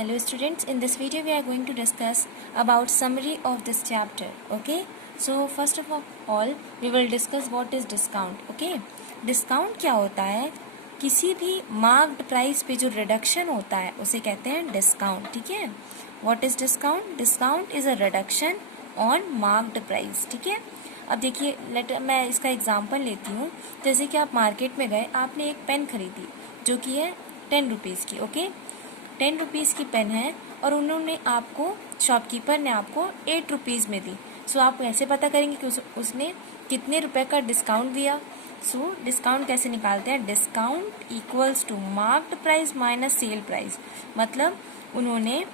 Hello students, in this video we are going to discuss about summary of this chapter. Okay, so first of all we will discuss what is discount. Okay, discount क्या होता है? किसी भी marked price पे जो reduction होता है उसे कहते हैं डिस्काउंट. ठीक है, what is discount? Discount is a reduction on marked price. ठीक है, अब देखिए मैं इसका एग्जांपल लेती हूँ. जैसे कि आप मार्केट में गए, आपने एक पेन खरीदी जो कि है 10 रुपीज़ की. ओके, 10 रुपीज़ की पेन है और उन्होंने आपको, शॉपकीपर ने आपको 8 रुपीज़ में दी. सो आप कैसे पता करेंगे कि उसने कितने रुपए का डिस्काउंट दिया? सो डिस्काउंट कैसे निकालते हैं? Discount equals to marked price minus sale price. मतलब उन्होंने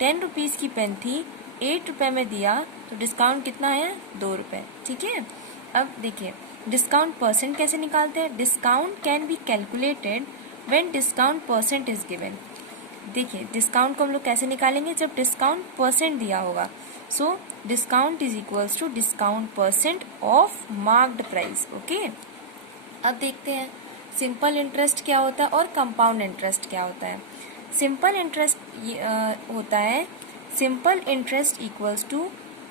10 रुपीज़ की पेन थी, 8 रुपये में दिया, तो डिस्काउंट कितना है? 2 रुपये. ठीक है, अब देखिए डिस्काउंट परसेंट कैसे निकालते हैं. Discount can be calculated when discount percent is given. देखिए डिस्काउंट को हम लोग कैसे निकालेंगे? जब डिस्काउंट परसेंट दिया होगा. So discount is equals to discount percent of marked price. Okay, अब देखते हैं सिंपल इंटरेस्ट क्या होता है और कंपाउंड इंटरेस्ट क्या होता है. सिंपल इंटरेस्ट होता है, simple interest equals to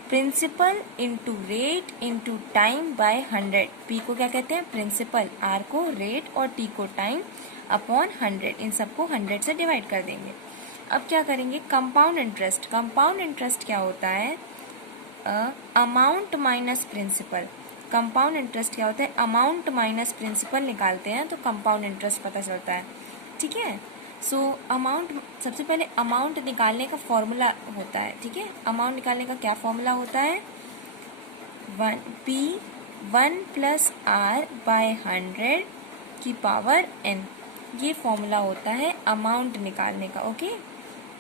principal into rate into time by 100. P को क्या कहते हैं? प्रिंसिपल, आर को रेट और टी को टाइम अपॉन 100. इन सबको 100 से डिवाइड कर देंगे. अब क्या करेंगे? Compound interest. कंपाउंड इंटरेस्ट क्या होता है? Amount minus principal. Compound interest क्या होता है? अमाउंट माइनस प्रिंसिपल निकालते हैं तो कंपाउंड इंटरेस्ट पता चलता है. ठीक है, सो अमाउंट, सबसे पहले अमाउंट निकालने का फॉर्मूला होता है. ठीक है, अमाउंट निकालने का क्या फॉर्मूला होता है? 1 प्लस आर बाय 100 की पावर n. ये फॉर्मूला होता है अमाउंट निकालने का. ओके,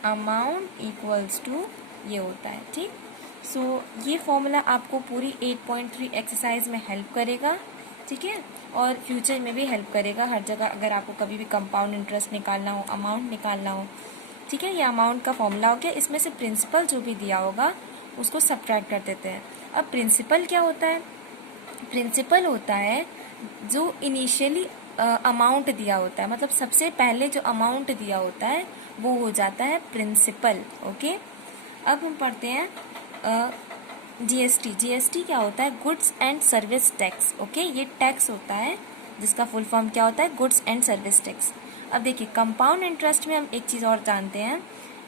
अमाउंट इक्वल्स टू ये होता है. ठीक, सो ये फॉर्मूला आपको पूरी 8.3 एक्सरसाइज में हेल्प करेगा. ठीक है, और फ्यूचर में भी हेल्प करेगा हर जगह, अगर आपको कभी भी कंपाउंड इंटरेस्ट निकालना हो, अमाउंट निकालना हो. ठीक है, ये अमाउंट का फॉर्मूला हो गया. इसमें से प्रिंसिपल जो भी दिया होगा उसको सब्ट्रैक्ट कर देते हैं. अब प्रिंसिपल क्या होता है? प्रिंसिपल होता है जो इनिशियली अमाउंट दिया होता है, मतलब सबसे पहले जो अमाउंट दिया होता है वो हो जाता है प्रिंसिपल. ओके, अब हम पढ़ते हैं जीएसटी. जीएसटी क्या होता है? Goods and service tax. Okay, ये टैक्स होता है जिसका फुल फॉर्म क्या होता है? Goods and service tax. अब देखिए कंपाउंड इंटरेस्ट में हम एक चीज़ और जानते हैं,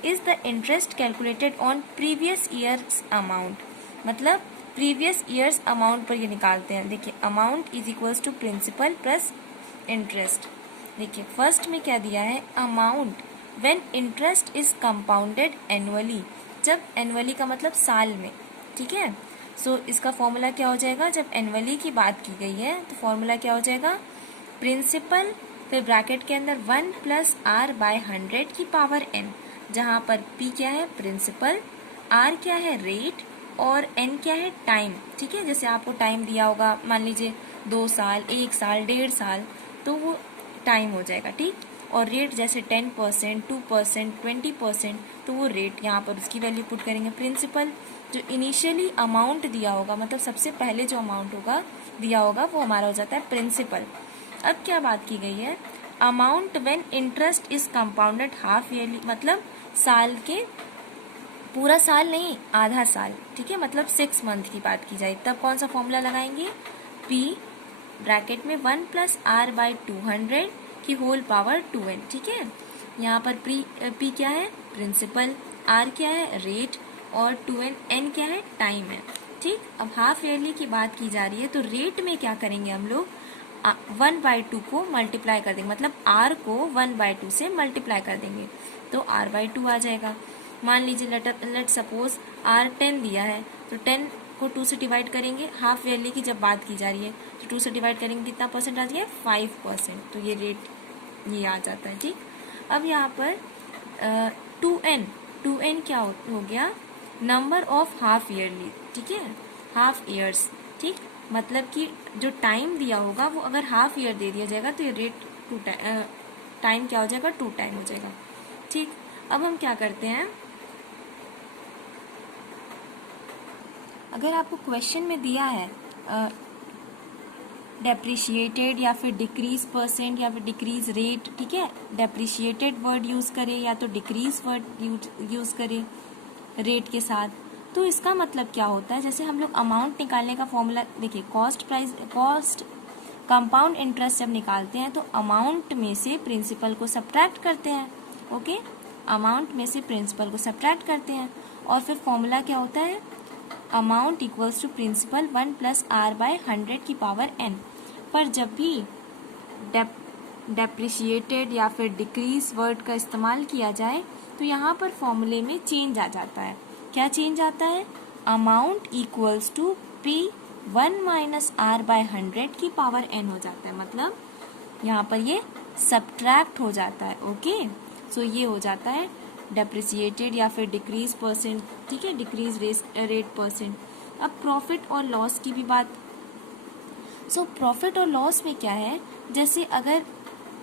is the interest calculated on previous years amount. मतलब प्रीवियस ईयर्स अमाउंट पर ये निकालते हैं. देखिए amount is equals to principal plus interest. देखिए फर्स्ट में क्या दिया है? Amount when interest is compounded annually. जब एनुअली का मतलब साल में. ठीक है, सो इसका फॉर्मूला क्या हो जाएगा? जब एनुअली की बात की गई है तो फॉर्मूला क्या हो जाएगा? प्रिंसिपल, फिर ब्रैकेट के अंदर 1 प्लस आर बाय 100 की पावर n, जहाँ पर p क्या है? प्रिंसिपल, r क्या है? रेट, और n क्या है? टाइम. ठीक है, जैसे आपको टाइम दिया होगा, मान लीजिए 2 साल, 1 साल, 1.5 साल, तो वो टाइम हो जाएगा. ठीक, और रेट जैसे 10%, 2%, 20%, तो वो रेट यहाँ पर उसकी वैल्यू पुट करेंगे. प्रिंसिपल जो इनिशियली अमाउंट दिया होगा, मतलब सबसे पहले जो अमाउंट होगा दिया होगा वो हमारा हो जाता है प्रिंसिपल. अब क्या बात की गई है? Amount when interest is compounded half yearly. मतलब साल के, पूरा साल नहीं, आधा साल. ठीक है, मतलब 6 मंथ की बात की जाए तब कौन सा फॉर्मूला लगाएंगे? p ब्रैकेट में 1 प्लस आर बाई 200 की होल पावर 2n. ठीक है, यहाँ पर p क्या है? प्रिंसिपल, r क्या है? रेट, और 2n, n क्या है? टाइम है. ठीक, अब हाफ ईयरली की बात की जा रही है तो रेट में क्या करेंगे हम लोग? 1/2 को मल्टीप्लाई कर देंगे, मतलब r को 1/2 से मल्टीप्लाई कर देंगे तो r/2 आ जाएगा. मान लीजिए लेट सपोज r 10 दिया है तो 10 को 2 से डिवाइड करेंगे. हाफ ईयरली की जब बात की जा रही है तो 2 से डिवाइड करेंगे, कितना परसेंट आ जाएगा? 5%. तो ये रेट ये आ जाता है. ठीक, अब यहाँ पर 2n क्या हो गया? Number of half yearly. ठीक है, हाफ ईयर्स. ठीक, मतलब कि जो टाइम दिया होगा वो अगर हाफ ईयर दे दिया जाएगा तो ये रेट टाइम क्या हो जाएगा? 2 टाइम हो जाएगा. ठीक, अब हम क्या करते हैं, अगर आपको क्वेश्चन में दिया है डेप्रिशिएटेड या फिर डिक्रीज परसेंट या फिर डिक्रीज रेट, ठीक है, डेप्रिशिएटेड वर्ड यूज करें या तो डिक्रीज वर्ड यूज करें रेट के साथ। तो इसका मतलब क्या होता है, जैसे हम लोग अमाउंट निकालने का फॉर्मूला देखिए, कॉस्ट कंपाउंड इंटरेस्ट जब निकालते हैं तो अमाउंट में से प्रिंसिपल को सब्ट्रैक्ट करते हैं। ओके, अमाउंट में से प्रिंसिपल को सब्ट्रैक्ट करते हैं और फिर फॉर्मूला क्या होता है, amount equals to principal 1 + r/100⁴n। पर जब भी डेप्रिशिएटेड या फिर डिक्रीज वर्ड का इस्तेमाल किया जाए तो यहाँ पर फॉर्मूले में चेंज आ जाता है। क्या चेंज आता है, amount equals to P1 - r/100⁴n हो जाता है, मतलब यहाँ पर ये सब्ट्रैक्ट हो जाता है। ओके, सो ये हो जाता है डेप्रिसिएटेड या फिर डिक्रीज परसेंट, ठीक है, डिक्रीज रेट परसेंट। अब प्रॉफिट और लॉस की भी बात, सो प्रॉफिट और लॉस में क्या है, जैसे अगर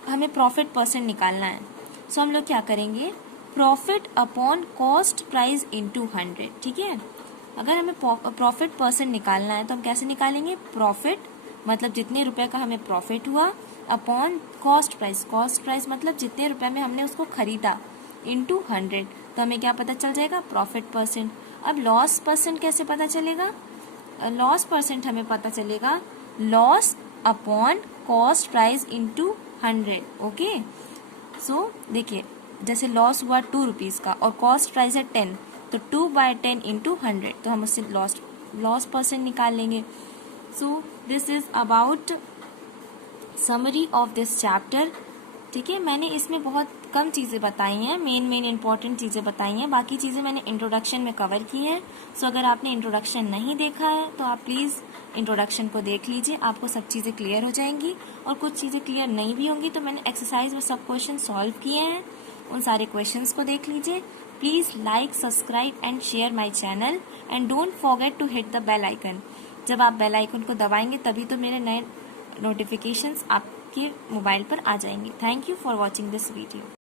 हमें प्रॉफिट परसेंट निकालना है सो हम लोग क्या करेंगे, profit upon cost price into 100, ठीक है। अगर हमें प्रॉफिट परसेंट निकालना है तो हम कैसे निकालेंगे, प्रॉफिट मतलब जितने रुपए का हमें प्रॉफिट हुआ अपॉन कॉस्ट प्राइस मतलब जितने रुपए में हमने उसको खरीदा इंटू 100, तो हमें क्या पता चल जाएगा, प्रॉफिट परसेंट। अब लॉस परसेंट कैसे पता चलेगा, लॉस परसेंट हमें पता चलेगा loss upon cost price into 100। Okay, so देखिए जैसे लॉस हुआ 2 रुपीज़ का और कॉस्ट प्राइस है 10, तो 2/10 इंटू 100, तो हम उससे लॉस परसेंट निकाल लेंगे। So this is about summary of this chapter, ठीक है। मैंने इसमें बहुत कम चीज़ें बताई हैं, मेन इंपॉर्टेंट चीज़ें बताई हैं, बाकी चीज़ें मैंने इंट्रोडक्शन में कवर की हैं। सो अगर आपने इंट्रोडक्शन नहीं देखा है तो आप प्लीज़ इंट्रोडक्शन को देख लीजिए, आपको सब चीज़ें क्लियर हो जाएंगी। और कुछ चीज़ें क्लियर नहीं भी होंगी तो मैंने एक्सरसाइज में सब क्वेश्चन सॉल्व किए हैं, उन सारे क्वेश्चंस को देख लीजिए। Please like, subscribe and share my channel and don't forget to hit the bell icon. जब आप बेल आइकन को दबाएंगे तभी तो मेरे नए नोटिफिकेशंस आपके मोबाइल पर आ जाएंगे। Thank you for watching this video.